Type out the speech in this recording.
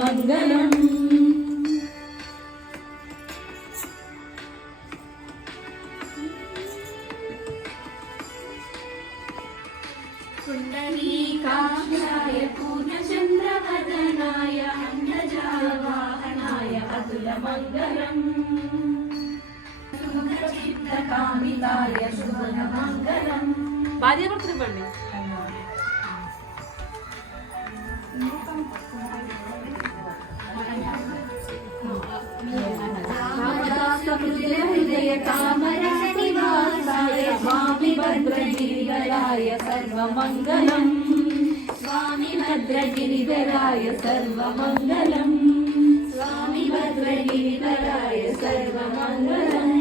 మంగళం. पुण्डरीकाक्षाय पूर्णचन्द्रवदनाय अण्डजावाहनाय अतुलमङ्गलम्. सुमुखचित्तकामिताय शुभमङ्गलम्. భార్యాభర్తలు हृदय कामरानिवासाय स्वामी भद्रगिरिधराय सर्वमङ्गलम्. स्वामी भद्रगिरिधराय सर्वमङ्गलम्. स्वामी भद्रगिरिधराय सर्वमङ्गलम्.